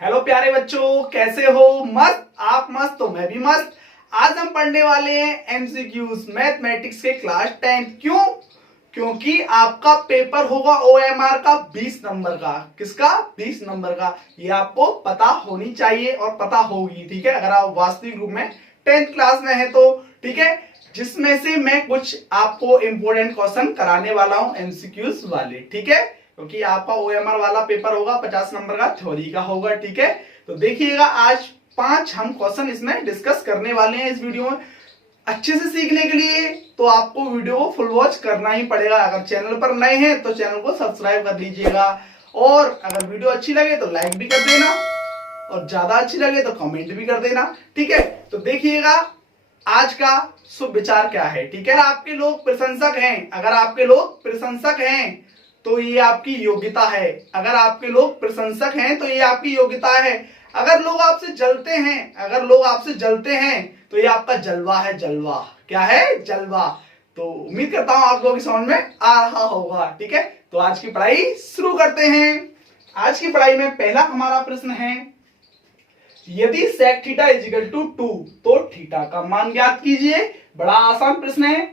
Hello प्यारे बच्चों, कैसे हो? मस्त? आप मस्त तो मैं भी मस्त। आज हम पढ़ने वाले हैं एमसीक्यूज मैथमेटिक्स के क्लास 10। क्यों? क्योंकि आपका पेपर होगा ओएमआर का 20 नंबर का। किसका? 20 नंबर का। ये आपको पता होनी चाहिए और पता होगी, ठीक है, अगर आप वास्तविक रूप में 10th क्लास में है तो। ठीक है, जिसमें से मैं कुछ आपको इंपोर्टेंट क्वेश्चन कराने वाला हूं एमसीक्यूज वाले, ठीक है, क्योंकि आपका ओएमआर वाला पेपर होगा 50 नंबर का, थ्योरी का होगा। ठीक है, तो देखिएगा आज 5 हम क्वेश्चन इसमें डिस्कस करने वाले हैं इस वीडियो में। अच्छे से सीखने के लिए तो आपको वीडियो को फुल वॉच करना ही पड़ेगा। अगर चैनल पर नए हैं तो चैनल को सब्सक्राइब कर लीजिएगा, और अगर वीडियो अच्छी लगे तो लाइक भी कर देना, और ज्यादा अच्छी लगे तो कमेंट भी कर देना। ठीक है, तो देखिएगा आज का शुभ विचार क्या है। ठीक है, आपके लोग प्रशंसक हैं, अगर आपके लोग प्रशंसक हैं तो ये आपकी योग्यता है। अगर आपके लोग प्रशंसक हैं तो ये आपकी योग्यता है। अगर लोग आपसे जलते हैं, अगर लोग आपसे जलते हैं तो ये आपका जलवा है। जलवा क्या है? जलवा। तो उम्मीद करता हूं आप लोगों की समझ में आ रहा होगा। ठीक है, तो आज की पढ़ाई शुरू करते हैं। आज की पढ़ाई में पहला हमारा प्रश्न है, यदि sec थीटा इजिकल टू 2 तो थीटा का मान ज्ञात कीजिए। बड़ा आसान प्रश्न है।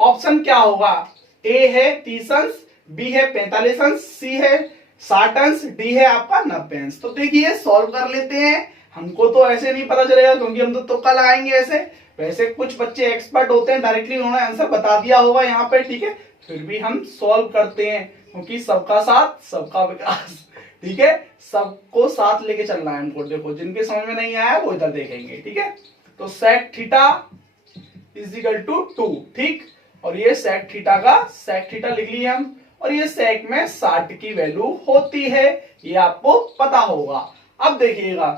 ऑप्शन क्या होगा? ए है 30 अंश, बी है 45 अंश, सी है 60 अंश, डी है आपका 90 अंश। तो देखिए सॉल्व कर लेते हैं। हमको तो ऐसे नहीं पता चलेगा क्योंकि हम तो तुक्का लगाएंगे ऐसे। वैसे कुछ बच्चे एक्सपर्ट होते हैं, डायरेक्टली उन्होंने आंसर बता दिया होगा यहाँ पे। ठीक है, फिर भी हम सॉल्व करते हैं क्योंकि सबका साथ सबका विकास। ठीक है, सबको साथ लेके चलना है हमको। देखो जिनके समझ में नहीं आया वो इधर देखेंगे। ठीक है, तो sec थीटा इजिकल टू 2, ठीक, और ये sec थीटा का sec थीटा लिख लिए हम, और ये sec में 60 की वैल्यू होती है, ये आपको पता होगा। अब देखिएगा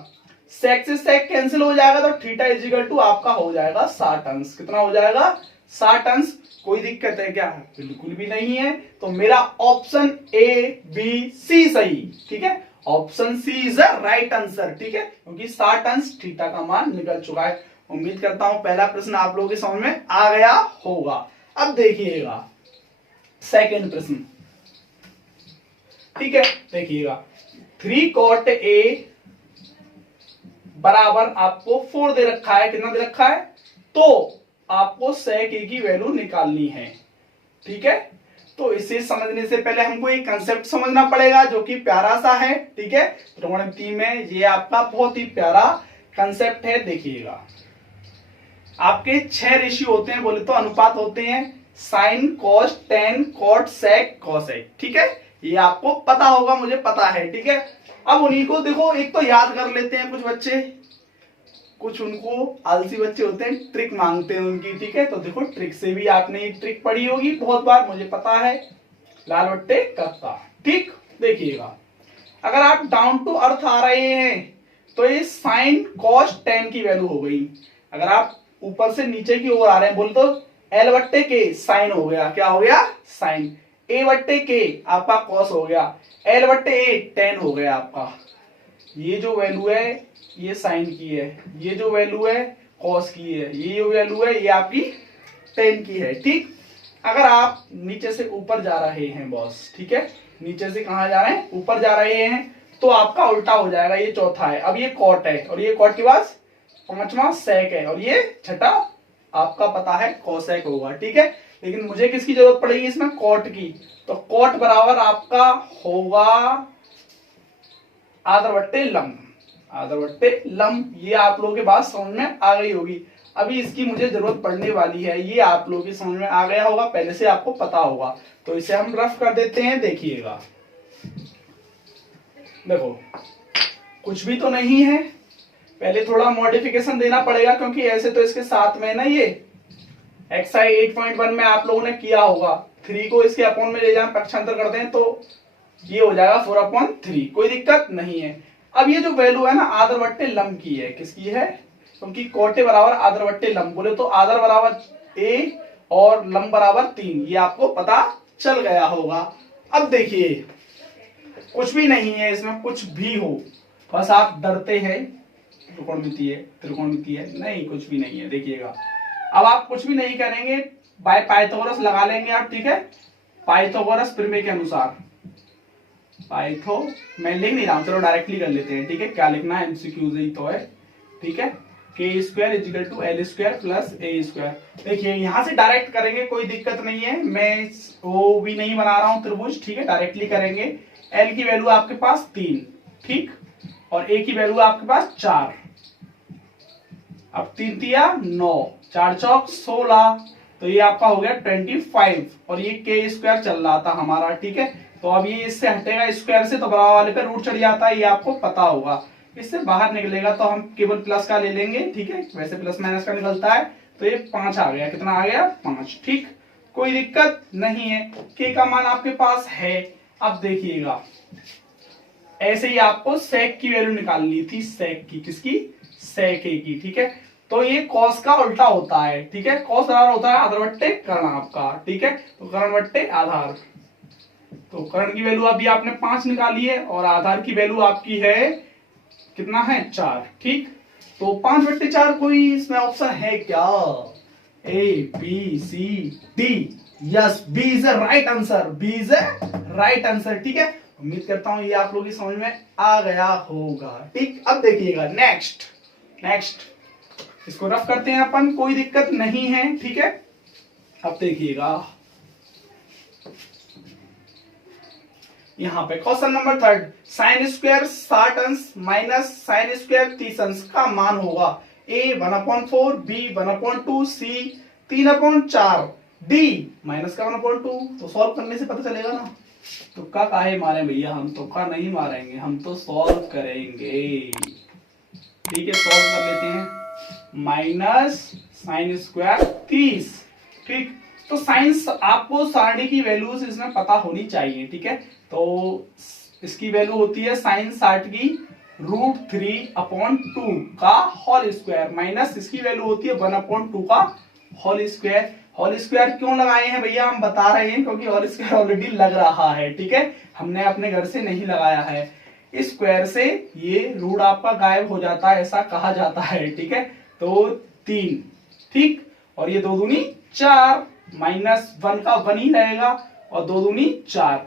sec से sec कैंसिल हो जाएगा तो थीटा इजिकल टू आपका हो जाएगा 60 अंश। कितना हो जाएगा? 60 अंश। कोई दिक्कत है क्या? बिल्कुल भी नहीं है। तो मेरा ऑप्शन ए बी सी सही। ठीक है, option C is the right answer. ठीक है, क्योंकि 60 अंश थीटा का मान निकल चुका है। उम्मीद करता हूं पहला प्रश्न आप लोगों के समझ में आ गया होगा। अब देखिएगा सेकंड प्रश्न। ठीक है, देखिएगा 3 cot a बराबर आपको 4 दे रखा है। कितना दे रखा है? तो आपको sec a की वैल्यू निकालनी है। ठीक है, तो इसे समझने से पहले हमको एक कंसेप्ट समझना पड़ेगा जो कि प्यारा सा है। ठीक है, त्रिकोणमिति में ये आपका बहुत ही प्यारा कंसेप्ट है। देखिएगा आपके 6 रेशियो होते हैं, बोले तो अनुपात होते हैं, साइन, कॉस, टेन, कॉट, सेक, कॉसेक। ठीक है, ये आपको पता होगा, मुझे पता है। ठीक है, अब उन्हीं को देखो, एक तो याद कर लेते हैं कुछ बच्चे, कुछ उनको आलसी बच्चे होते हैं, ट्रिक मांगते हैं उनकी। ठीक है, तो देखो ट्रिक से भी आपने ये ट्रिक पढ़ी होगी बहुत बार, मुझे पता है, लाल बट्टे कक्का। ठीक, देखिएगा अगर आप डाउन टू अर्थ आ रहे हैं तो ये साइन कॉस टेन की वैल्यू हो गई। अगर आप ऊपर से नीचे की ओर आ रहे हैं बोल तो एल बट्टे के साइन हो गया। क्या हो गया? साइन। ए बट्टे के आपका कॉस हो गया, एल बट्टे ए टेन हो गया आपका। ये जो वैल्यू है ये साइन की है, ये जो वैल्यू है कॉस की है, ये जो वैल्यू है ये आपकी टेन की है। ठीक, अगर आप नीचे से ऊपर जा रहे हैं बॉस, ठीक है, नीचे से कहां जा रहे हैं? ऊपर जा रहे हैं, तो आपका उल्टा हो जाएगा। ये चौथा है, अब ये कॉट है, और ये कॉट के बाद पांचवा सेक है, और ये छठा आपका पता है कॉसेक होगा। ठीक है, लेकिन मुझे किसकी जरूरत पड़ेगी इसमें? कॉट की। तो कॉट बराबर आपका होगा आधा बट्टे लंब। आधा बट्टे लंब, ये आप लोगों के बात समझ में आ गई होगी। अभी इसकी मुझे जरूरत पड़ने वाली है, ये आप लोगों की समझ में आ गया होगा, पहले से आपको पता होगा। तो इसे हम रफ कर देते हैं। देखिएगा देखो कुछ भी तो नहीं है, पहले थोड़ा मॉडिफिकेशन देना पड़ेगा क्योंकि ऐसे तो इसके साथ में ना ये एक्सरसाइज 8.1 में आप लोगों ने किया होगा। 3 को इसके अपॉन में ले जाए, पक्षांतर कर दें तो ये हो जाएगा 4/3। कोई दिक्कत नहीं है। अब ये जो वैल्यू है ना आधर बट्टे लंब की है। किसकी है? क्योंकि कोटे बराबर आधर बट्टे लंब, बोले तो आधर बराबर ए और लंब बराबर 3, ये आपको पता चल गया होगा। अब देखिए कुछ भी नहीं है इसमें, कुछ भी हो, बस आप डरते हैं त्रिकोणमिति है, त्रिकोणमिति है, नहीं कुछ भी नहीं है। देखिएगा अब आप कुछ भी नहीं करेंगे, बाय पाइथागोरस लगा लेंगे आप। ठीक है, पाइथागोरस प्रमेय के अनुसार पाइथो मैं लिख नहीं रहा हूँ, चलो डायरेक्टली कर लेते हैं, ठीक है। क्या लिखना है, एमसीक्यूज ही तो है, ठीक है। K square equal to L square plus A square. देखिए यहां से डायरेक्ट करेंगे, कोई दिक्कत नहीं है, मैं वो भी नहीं बना रहा हूं त्रिभुज, ठीक है। डायरेक्टली करेंगे। एल की वैल्यू आपके पास 3, ठीक, और ए की वैल्यू आपके पास 4। अब 3 तिया 9, 4 चौक 16, तो ये आपका हो गया 25, और ये के स्क्वायर चल रहा था हमारा, ठीक है। तो अब ये इससे हटेगा स्क्वायर से, तो बराबर वाले पे रूट चढ़ जाता है, ये आपको पता होगा। इससे बाहर निकलेगा तो हम केवल प्लस का ले लेंगे, ठीक है, वैसे प्लस माइनस का निकलता है। तो ये 5 आ गया, कितना आ गया 5, ठीक, कोई दिक्कत नहीं है। के का मान आपके पास है। अब देखिएगा ऐसे ही आपको सेक की वैल्यू निकालनी थी, सेक की, किसकी, सेक ए की, ठीक है। तो ये कॉस का उल्टा होता है, ठीक है, कॉस आधार होता है आधार बट्टे कर्ण आपका, ठीक है। तो कर्ण बट्टे आधार, तो कर्ण की वैल्यू अभी आपने 5 निकाली है, और आधार की वैल्यू आपकी है कितना है 4, ठीक। तो 5/4 कोई इसमें ऑप्शन है क्या, A B C D, yes, B is a right answer, B is a right answer, ठीक है। उम्मीद करता हूं ये आप लोगों की समझ में आ गया होगा, ठीक। अब देखिएगा नेक्स्ट, इसको रफ करते हैं अपन, कोई दिक्कत नहीं है, ठीक है। अब देखिएगा यहाँ पे क्वेश्चन नंबर 3, साइन स्क्वायर 60 अंश माइनस साइन स्क्वायर 30 अंश का मान होगा a 1/4, b 1/2, c 3/4, d minus का 1/2। तो सॉल्व करने से पता चलेगा ना। तुक्का काहे मारे भैया, हम तुक्का नहीं मारेंगे, हम तो सॉल्व करेंगे, ठीक है। सॉल्व कर लेते हैं, माइनस साइन स्क्वायर 30, ठीक। तो साइंस आपको सारणी की वैल्यूज इसमें पता होनी चाहिए, ठीक है। तो इसकी वैल्यू होती है साइन 60 की √3/2 का होल स्क्वायर, माइनस इसकी वैल्यू होती है 1/2 का होल स्क्वायर। होल स्क्वायर क्यों लगाए हैं भैया, हम बता रहे हैं क्योंकि होल स्क्वायर ऑलरेडी लग रहा है, ठीक है, हमने अपने घर से नहीं लगाया है। इस स्क्वायर से ये रूट आपका गायब हो जाता है, ऐसा कहा जाता है, ठीक है। तो 3, ठीक, और ये 2 दूनी 4, -1 का 1 ही रहेगा, और 2 दूनी 4।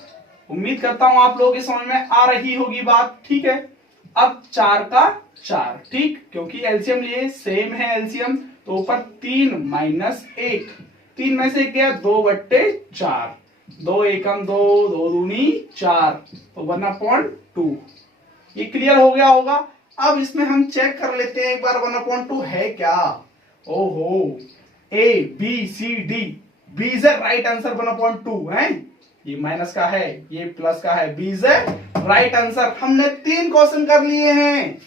उम्मीद करता हूं आप लोगों की समझ में आ रही होगी बात, ठीक है। अब 4 का 4, ठीक, क्योंकि एलसीएम लिए सेम है एलसीएम, तो ऊपर 3 - 1, 3 में से क्या 2/4, 2 एकम 2, 2 दूनी 4, तो 1/2। ये क्लियर हो गया होगा। अब इसमें हम चेक कर लेते हैं एक बार 1/2 है क्या। ओहो, A B C D, B is right answer 1/2 है, ये माइनस का है, ये प्लस का है, बी इज राइट आंसर। हमने 3 क्वेश्चन कर लिए हैं,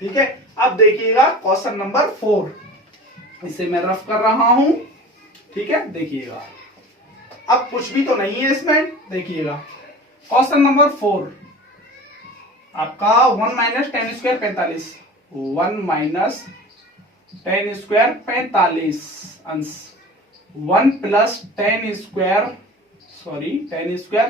ठीक है। अब देखिएगा क्वेश्चन नंबर 4, इसे मैं रफ कर रहा हूं, ठीक है। देखिएगा अब कुछ भी तो नहीं है इसमें, देखिएगा क्वेश्चन नंबर 4 आपका 1 - 10 स्क्वायर 45, 1 - 10 स्क्वायर 45 अंश, 1 + 10 स्क्वायर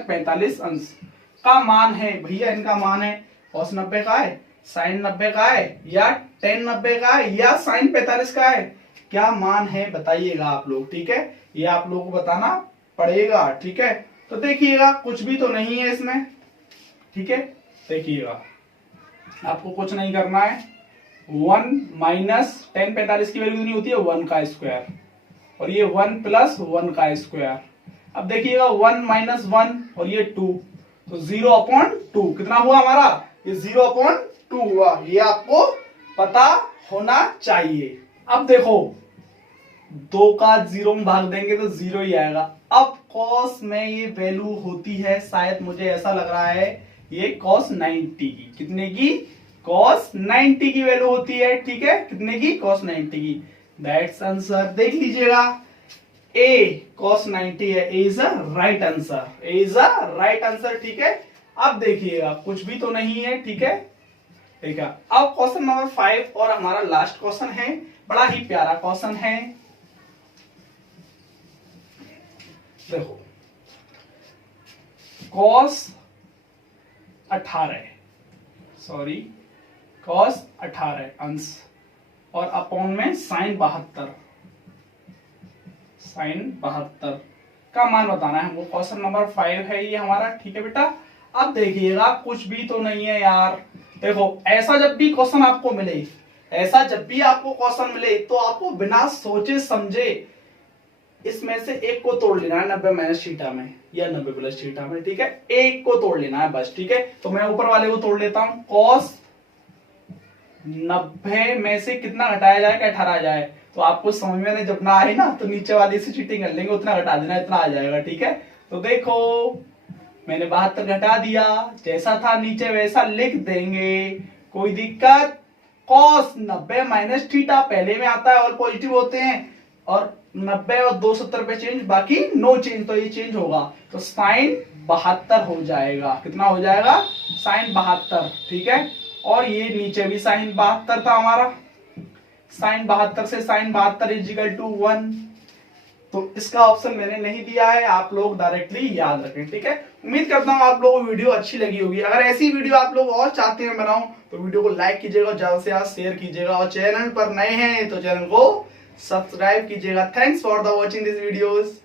45 अंश का मान है भैया। इनका मान है cos 90 का है, साइन 90 का है, या tan 90 का है, या साइन 45 का है, क्या मान है बताइएगा आप लोग, ठीक है। ये आप लोगों को बताना पड़ेगा, ठीक है। तो देखिएगा कुछ भी तो नहीं है इसमें, ठीक है। देखिएगा आपको कुछ नहीं करना है, 1 - 10 45 की वैल्यू नहीं होती है 1 का स्क्वायर, और ये 1 + 1 का स्क्वायर। अब देखिएगा 1 - 1 और ये 2, तो 0/2 कितना हुआ हमारा, ये 0/2 हुआ, ये आपको पता होना चाहिए। अब देखो 2 का 0 में भाग देंगे तो 0 ही आएगा। अब cos में ये वैल्यू होती है, शायद मुझे ऐसा लग रहा है, ये cos 90 की, कितने की, cos 90 की वैल्यू होती है, ठीक है। कितने की, cos 90 की, दैट्स आंसर। देख लीजिएगा A cos 90 है, A is a right answer, A is a right answer, ठीक है। अब देखिएगा कुछ भी तो नहीं है, ठीक है। ठीक है, अब क्वेश्चन नंबर 5 और हमारा लास्ट क्वेश्चन है, बड़ा ही प्यारा क्वेश्चन है। देखो cos 18 अंश और अपॉन में साइन 72 का मान बताना है हमको। क्वेश्चन नंबर 5 है ये हमारा, ठीक है बेटा। अब देखिएगा कुछ भी तो नहीं है यार। देखो ऐसा जब भी क्वेश्चन आपको मिले, ऐसा जब भी आपको क्वेश्चन मिले तो आपको बिना सोचे समझे इसमें से एक को तोड़ लेना है 90 माइनस थीटा में या 90 प्लस थीटा में, ठीक है। एक को तोड़ लेना है बस, ठीक है। तो मैं ऊपर वाले को तोड़ लेता हूं। कॉस 90 में से कितना घटाया जाए कि 18 आ जाए, तो आपको समझ में जब ना आए ना तो नीचे वाले से चीटिंग कर लेंगे, उतना घटा देना, इतना आ जाएगा, ठीक है। तो देखो मैंने 72 घटा दिया, जैसा था नीचे वैसा लिख देंगे, कोई दिक्कत। कॉस 90 माइनस थीटा पहले में आता है और पॉजिटिव होते हैं, और 90 और 270 पे चेंज, बाकी नो चेंज, तो ये चेंज होगा, तो साइन 72 हो जाएगा। कितना हो जाएगा? साइन 72, ठीक है। और ये नीचे भी साइन 72 था हमारा, साइन 72 से साइन 72 इजिकल टू 1। तो इसका ऑप्शन मैंने नहीं दिया है, आप लोग डायरेक्टली याद रखें, ठीक है। उम्मीद करता हूं आप लोगों को वीडियो अच्छी लगी होगी। अगर ऐसी वीडियो आप लोग और चाहते हैं बनाऊं तो वीडियो को लाइक कीजिएगा, ज्यादा से ज्यादा शेयर कीजिएगा, और चैनल पर नए हैं तो चैनल को सब्सक्राइब कीजिएगा। Thanks for the watching this videos.